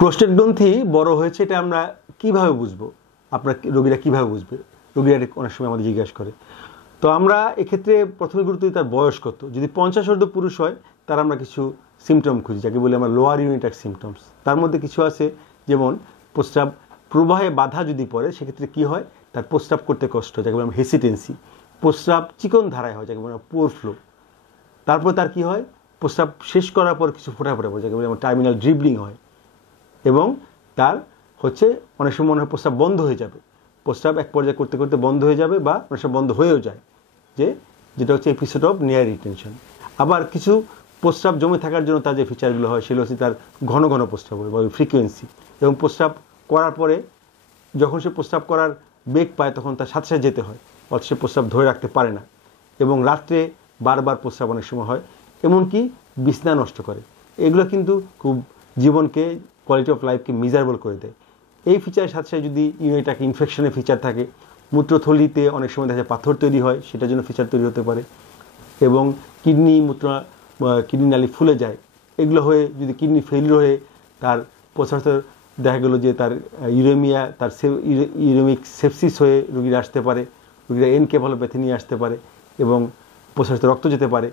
Prostate গ্রন্থি বড় হয়েছে এটা আমরা কিভাবে বুঝবো? রোগীরা কিভাবে বুঝবে? রোগীরা অনেক সময় আমাদের জিজ্ঞাসা করে। তো আমরা এক্ষেত্রে প্রথমে গুরুত্ব দিই তার বয়স কত। যদি 50 ঊর্ধ্ব পুরুষ হয় তার আমরা কিছু সিমটম খুঁজি, যাকে বলি আমরা লোয়ার ইউনিটারি সিমটমস। তার মধ্যে কিছু আছে, যেমন প্রস্রাব প্রবাহে বাধা যদি পড়ে সেক্ষেত্রে কি হয়, তার প্রস্রাব করতে কষ্ট, যাকে বলি আমরা হেসিটেন্সি। প্রস্রাব চিকন ধারায় হয়, যাকে বলি আমরা পোর ফ্লো। তারপর তার কি হয়, প্রস্রাব শেষ করার পর কিছু ফোঁটা ফোঁটা পড়ে, যাকে বলি আমরা টার্মিনাল ড্রিবলিং হয়। এবং তার হচ্ছে অনেক সময় মনে হয় প্রস্রাব বন্ধ হয়ে যাবে, প্রস্রাব এক পর্যায়ে করতে করতে বন্ধ হয়ে যাবে বা অনেক সময় বন্ধ হয়েও যায়, যেটা হচ্ছে এপিসোড অফ নিয়ার রিটেনশন। আবার কিছু প্রস্রাব জমে থাকার জন্য তার যে ফিচারগুলো হয় সেগুলো হচ্ছে তার ঘন ঘন প্রস্রাব হয় বা ফ্রিকোয়েন্সি। এবং প্রস্রাব করার পরে যখন সে প্রস্রাব করার বেগ পায় তখন তার সাথে সাথে যেতে হয়, অথচ সে প্রস্রাব ধরে রাখতে পারে না। এবং রাত্রে বারবার প্রস্রাব অনেক সময় হয়, এমনকি বিছনা নষ্ট করে। এগুলো কিন্তু খুব জীবনকে, কোয়ালিটি অফ লাইফকে মিজারেবল করে দেয়। এই ফিচারের সাথে সাথে যদি ইউরিনারি ইনফেকশনের ফিচার থাকে, মূত্রথলিতে অনেক সময় দেখা যায় পাথর তৈরি হয়, সেটার জন্য ফিচার তৈরি হতে পারে। এবং কিডনি নালি ফুলে যায়, এগুলো হয়ে যদি কিডনি ফেলিওর হয়ে তার প্রস্রাব দেখা গেলো যে তার ইউরেমিয়া, তার ইউরেমিক সেপসিস হয়ে রোগীরা আসতে পারে, রোগীরা এনকেফালোপ্যাথি নিয়ে আসতে পারে এবং প্রস্রাব রক্ত যেতে পারে।